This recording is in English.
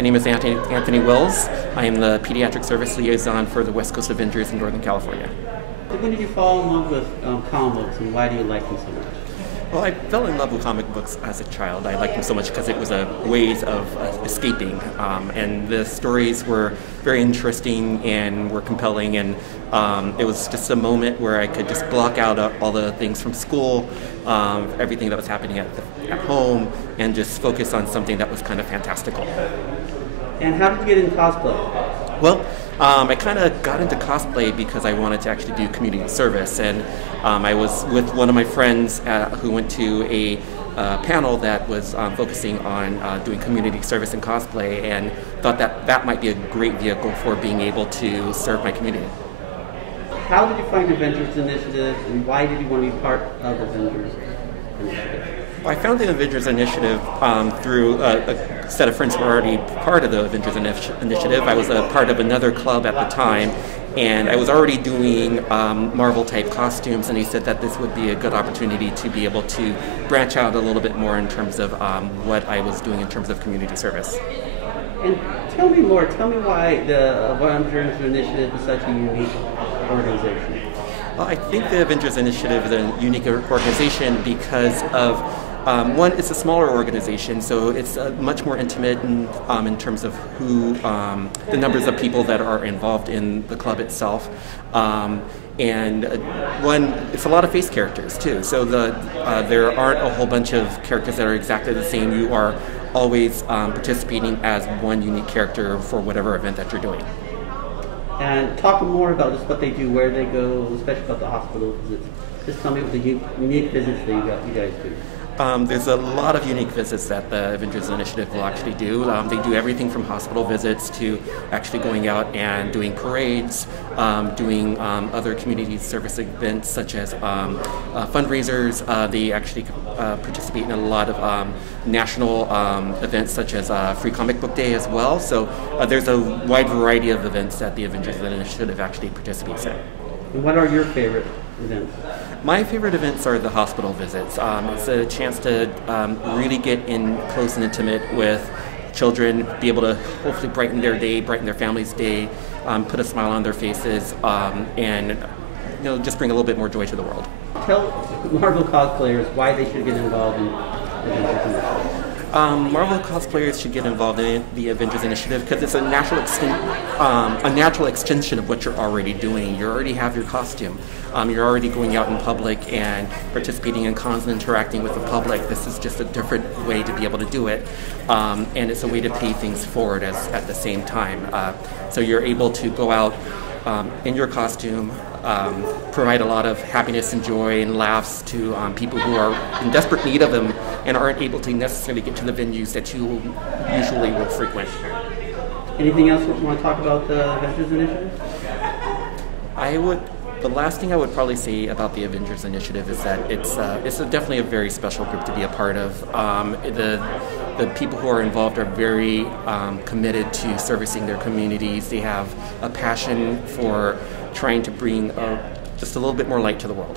My name is Anthony Wills. I am the Pediatric Service Liaison for the West Coast Avengers in Northern California. When did you fall in love with comic books, and why do you like them so much? Well, I fell in love with comic books as a child. I liked them so much because it was a way of escaping, and the stories were very interesting and were compelling, and it was just a moment where I could just block out all the things from school, everything that was happening at home, and just focus on something that was kind of fantastical. And how did you get into cosplay? Well, I kind of got into cosplay because I wanted to actually do community service, and I was with one of my friends who went to a panel that was focusing on doing community service and cosplay, and thought that that might be a great vehicle for being able to serve my community. How did you find Avengers Initiative, and why did you want to be part of Avengers Initiative? I found the Avengers Initiative through a set of friends who were already part of the Avengers Initiative. I was a part of another club at the time, and I was already doing Marvel-type costumes, and he said that this would be a good opportunity to be able to branch out a little bit more in terms of what I was doing in terms of community service. And tell me more. Tell me why the Avengers Initiative is such a unique organization. Well, I think the Avengers Initiative is a unique organization because of one, it's a smaller organization, so it's much more intimate in terms of who, the numbers of people that are involved in the club itself. And one, it's a lot of face characters too, so there aren't a whole bunch of characters that are exactly the same. You are always participating as one unique character for whatever event that you're doing. And talk more about just what they do, where they go, especially about the hospital visits. Just tell me what the unique visits that you guys do. There's a lot of unique visits that the Avengers Initiative will actually do. They do everything from hospital visits to actually going out and doing parades, doing other community service events such as fundraisers. They actually participate in a lot of national events such as Free Comic Book Day as well. So there's a wide variety of events that the Avengers Initiative actually participates in. And what are your favorite events? My favorite events are the hospital visits. It's a chance to really get in close and intimate with children, be able to hopefully brighten their day, brighten their family's day, put a smile on their faces, and just bring a little bit more joy to the world. Tell Marvel cosplayers why they should get involved in Avengers Initiative. Marvel cosplayers should get involved in the Avengers Initiative because it's a natural extension of what you're already doing. You already have your costume. You're already going out in public and participating in cons and interacting with the public. This is just a different way to be able to do it, and it's a way to pay things forward at the same time. So you're able to go out in your costume, provide a lot of happiness and joy and laughs to people who are in desperate need of them and aren't able to necessarily get to the venues that you usually will frequent. Anything else you want to talk about the Avengers Initiative? The last thing I would probably say about the Avengers Initiative is that it's definitely a very special group to be a part of. The people who are involved are very committed to servicing their communities. They have a passion for trying to bring just a little bit more light to the world.